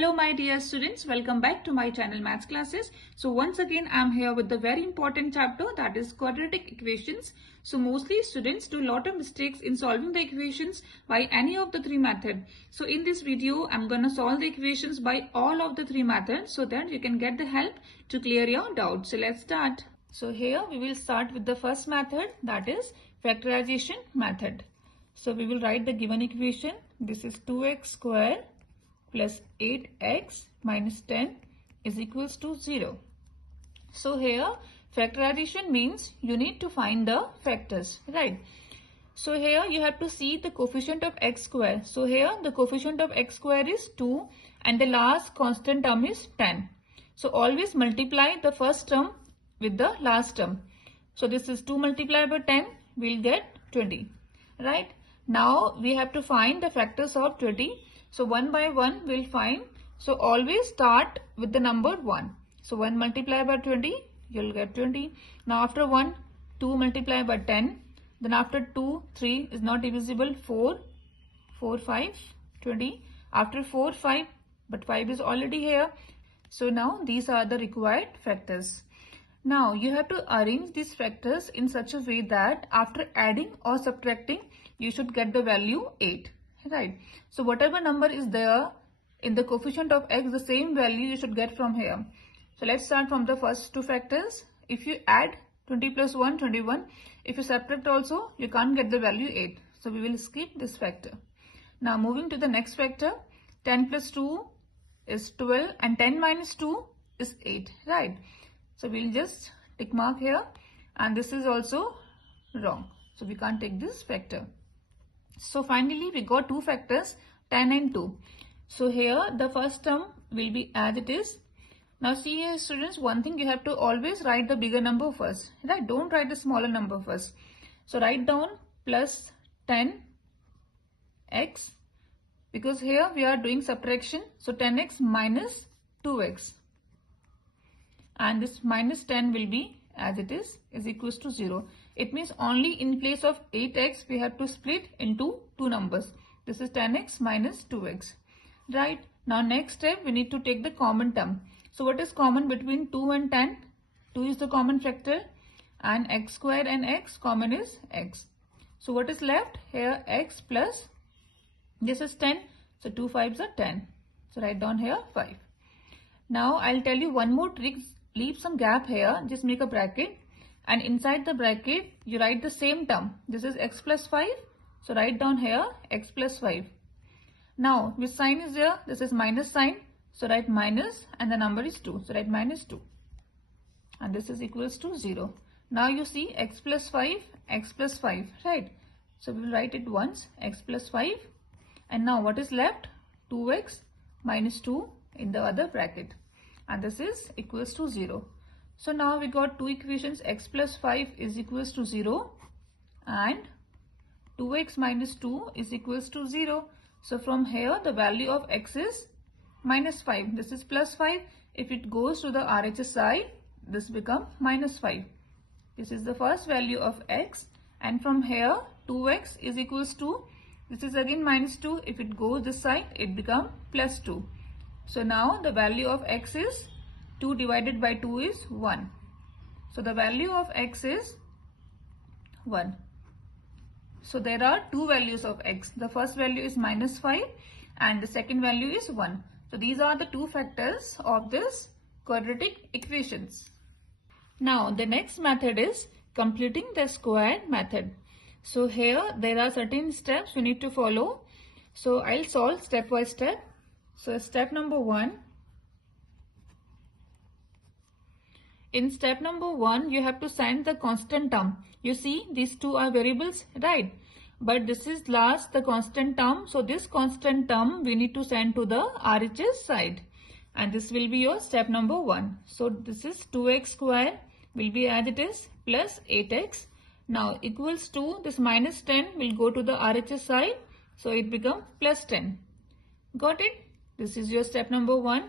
Hello my dear students, welcome back to my channel Maths Classes. So once again I am here with the very important chapter, that is quadratic equations. So mostly students do a lot of mistakes in solving the equations by any of the three methods. So in this video I am going to solve the equations by all of the three methods so that you can get the help to clear your doubts. So let's start. So here we will start with the first method, that is factorization method. So we will write the given equation. This is 2x square plus 8x minus 10 is equals to 0. So here factorization means you need to find the factors, right? So here you have to see the coefficient of x square. So here the coefficient of x square is 2 and the last constant term is 10. So always multiply the first term with the last term. So this is 2 multiplied by 10, we'll get 20, right? Now we have to find the factors of 20. So one by one we'll find. So always start with the number 1. So 1 multiplied by 20, you'll get 20. Now after 1, 2 multiplied by 10. Then after 2, 3 is not divisible. 4, 5, 20. After 4, 5, but 5 is already here. So now these are the required factors. Now you have to arrange these factors in such a way that after adding or subtracting, you should get the value 8. Right. So whatever number is there in the coefficient of x, the same value you should get from here. So let's start from the first two factors. If you add 20 plus 1, 21. If you subtract also, you can't get the value 8. So we will skip this factor. Now moving to the next factor, 10 plus 2 is 12 and 10 minus 2 is 8. Right. So we'll just tick mark here, and this is also wrong. So we can't take this factor. So finally we got two factors, 10 and 2. So here the first term will be as it is. Now see here students, one thing you have to always write the bigger number first, right? Don't write the smaller number first. So write down plus 10x, because here we are doing subtraction. So 10x minus 2x, and this minus 10 will be as it is equals to 0. It means only in place of 8x we have to split into two numbers. This is 10x minus 2x. Right. Now next step we need to take the common term. So what is common between 2 and 10? 2 is the common factor, and x square and x common is x. So what is left here? X plus this is 10. So 2 5s are 10. So write down here 5. Now I'll tell you one more trick. Leave some gap here. Just make a bracket. And inside the bracket, you write the same term. This is x plus 5. So write down here x plus 5. Now, which sign is there? This is minus sign. So write minus and the number is 2. So write minus 2. And this is equals to 0. Now you see x plus 5, right? So we will write it once, x plus 5. And now what is left? 2x minus 2 in the other bracket. And this is equals to 0. So now we got two equations, x plus 5 is equals to 0 and 2x minus 2 is equals to 0. So from here the value of x is minus 5. This is plus 5. If it goes to the RHS side, this becomes minus 5. This is the first value of x, and from here 2x is equals to, this is again minus 2. If it goes this side, it becomes plus 2. So now the value of x is 2 divided by 2 is 1. So the value of x is 1. So there are two values of x. The first value is minus 5 and the second value is 1. So these are the two factors of this quadratic equations. Now the next method is completing the square method. So here there are certain steps you need to follow. So I'll solve step by step. So step number 1. In step number 1, you have to send the constant term. You see these two are variables, right? But this is last the constant term. So this constant term we need to send to the RHS side. And this will be your step number 1. So this is 2x square will be as it is plus 8x. Now equals to this minus 10 will go to the RHS side. So it becomes plus 10. Got it? This is your step number 1.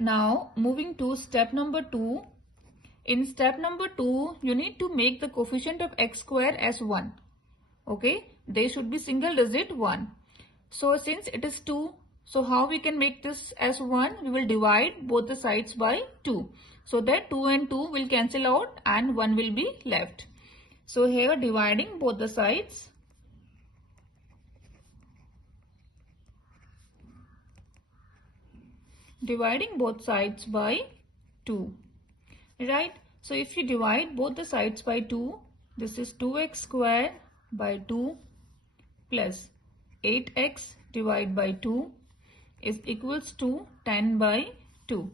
Now moving to step number 2. In step number 2, you need to make the coefficient of x square as 1. Okay, they should be single digit 1. So since it is 2, So how we can make this as 1? We will divide both the sides by 2. So that 2 and 2 will cancel out and 1 will be left. So here dividing both the sides. Dividing both sides by 2. Right? So if you divide both the sides by 2, this is 2x square by 2 plus 8x divided by 2 is equals to 10 by 2.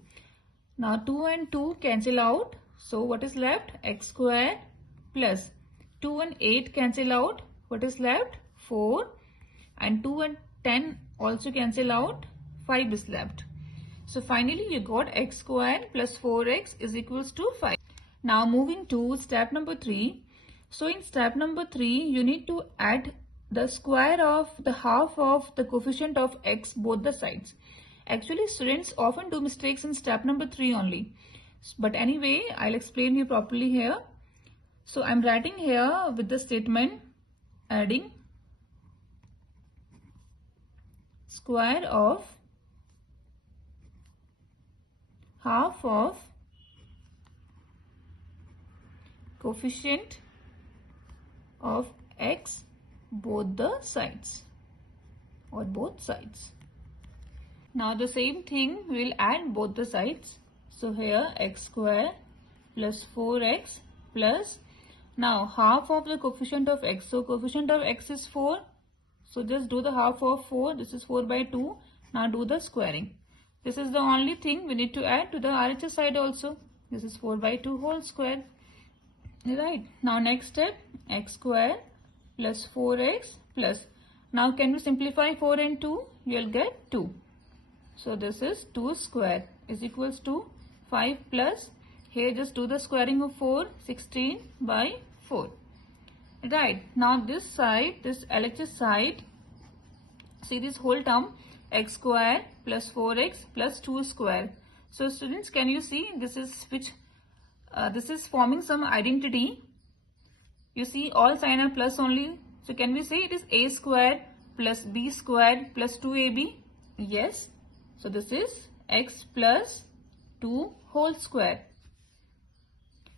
Now 2 and 2 cancel out. So what is left? X square plus 2 and 8 cancel out. What is left? 4. And 2 and 10 also cancel out. 5 is left. So finally you got x square plus 4x is equals to 5. Now moving to step number 3. So in step number 3 you need to add the square of the half of the coefficient of x both the sides. Actually students often do mistakes in step number 3 only. But anyway, I'll explain you properly here. So I'm writing here with the statement adding square of half of coefficient of x both the sides or both sides. Now the same thing we will add both the sides. So here x square plus 4x plus now half of the coefficient of x. So coefficient of x is 4. So just do the half of 4. This is 4 by 2. Now do the squaring. This is the only thing we need to add to the RHS side also. This is 4 by 2 whole square. Right. Now next step x square plus 4x plus. Now can we simplify 4 and 2? You will get 2. So this is 2 square is equals to 5 plus. Here just do the squaring of 4. 16 by 4. Right. Now this side, this LHS side, see this whole term x square plus 4x plus 2 square. So students, can you see this is which this is forming some identity. You see all sign are plus only. So can we say it is a square plus b square plus 2ab? Yes. So this is x plus 2 whole square.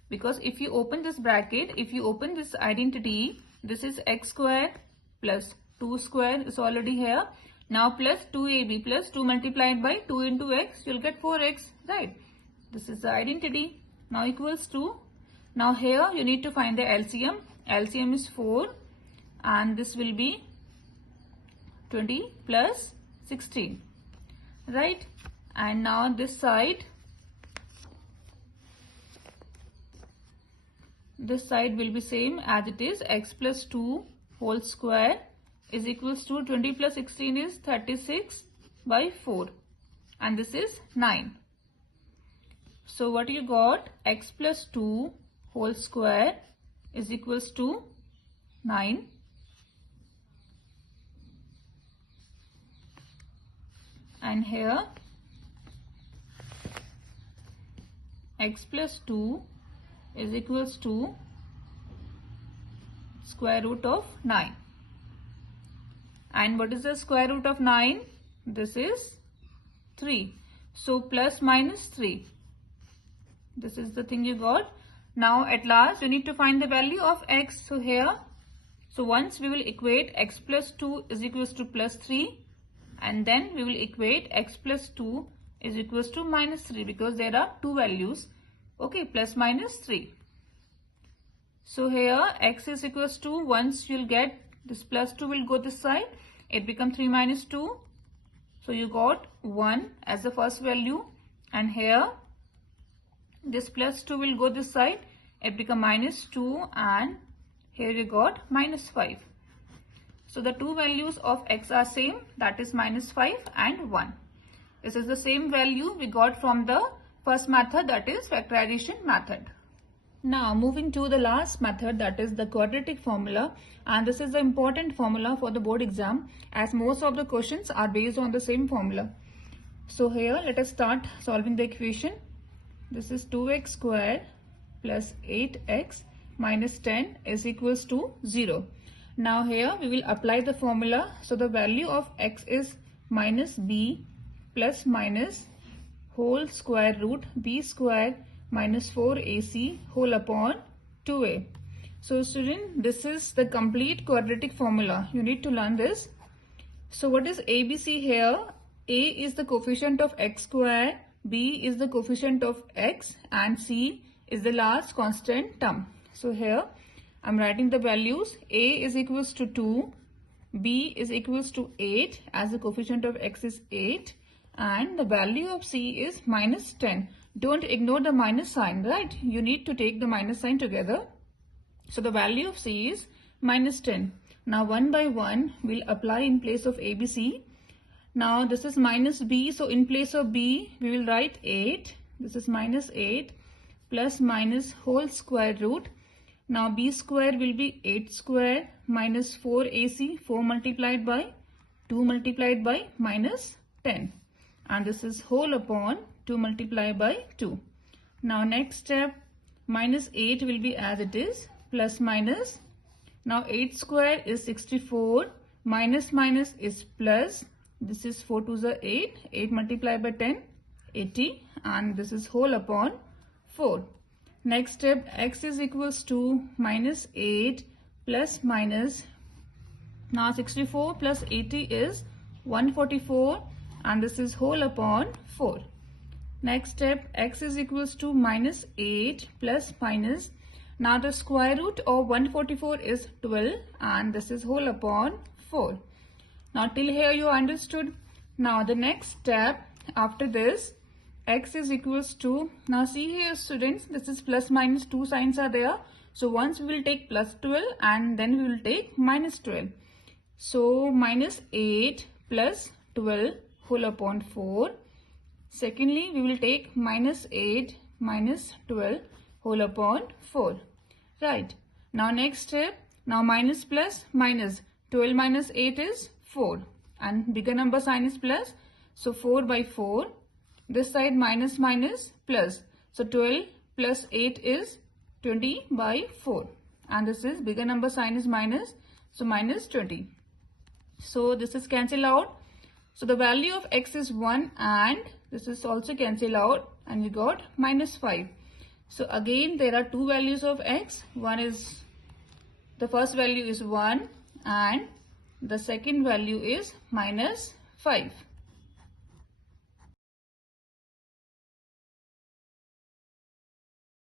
Because if you open this bracket, if you open this identity, this is x square plus 2 square is already here. Now plus 2ab plus 2 multiplied by 2 into x, you'll get 4x, right? This is the identity. Now equals to, now here you need to find the LCM. LCM is 4 and this will be 20 plus 16, right? And now this side will be same as it is, x plus 2 whole square is equals to 20 plus 16 is 36 by 4 and this is 9. So what you got, x plus 2 whole square is equals to 9 and here x plus 2 is equals to square root of 9. And what is the square root of 9? This is 3. So plus minus 3. This is the thing you got. Now at last you need to find the value of x. So here, so once we will equate x plus 2 is equals to plus 3 and then we will equate x plus 2 is equals to minus 3 because there are two values. Okay, plus minus 3. So here x is equals to, once you'll get this plus 2 will go this side, it become 3 minus 2. So you got 1 as the first value and here this plus 2 will go this side, it become minus 2 and here you got minus 5. So the two values of x are same, that is minus 5 and 1. This is the same value we got from the first method, that is factorization method. Now moving to the last method, that is the quadratic formula, and this is the important formula for the board exam as most of the questions are based on the same formula. So here let us start solving the equation. This is 2x square plus 8x minus 10 is equals to 0. Now here we will apply the formula. So the value of x is minus b plus minus whole square root b square minus 4ac whole upon 2a. So student, this is the complete quadratic formula. You need to learn this. So what is ABC here? A is the coefficient of x square, B is the coefficient of x, and C is the last constant term. So here I am writing the values. A is equals to 2, B is equals to 8 as the coefficient of x is 8, and the value of C is minus 10. Don't ignore the minus sign, right? You need to take the minus sign together. So the value of C is minus 10. Now one by one we'll apply in place of ABC. Now this is minus B, so in place of B we will write 8. This is minus 8 plus minus whole square root. Now B square will be 8 square minus 4AC, 4 multiplied by 2 multiplied by minus 10. And this is whole upon 2 multiplied by 2. Now next step, minus 8 will be as it is, plus minus. Now 8 square is 64, minus minus is plus. This is 4 to the 8, 8 multiplied by 10, 80, and this is whole upon 4. Next step, x is equals to minus 8 plus minus. Now 64 plus 80 is 144, and this is whole upon 4. Next step, x is equals to minus 8 plus minus. Now the square root of 144 is 12, and this is whole upon 4. Now till here you understood. Now the next step after this, x is equals to, now see here students, this is plus minus, two signs are there. So once we will take plus 12 and then we will take minus 12. So minus 8 plus 12 whole upon 4. Secondly, we will take minus 8 minus 12 whole upon 4. Right. Now next step, now minus plus minus, 12 minus 8 is 4, and bigger number sign is plus, so 4 by 4. This side minus minus plus, so 12 plus 8 is 20 by 4, and this is bigger number sign is minus, so minus 20. So this is cancel out. So the value of x is 1, and this is also cancel out, and we got minus 5. So again there are two values of x. One is, the first value is 1 and the second value is minus 5.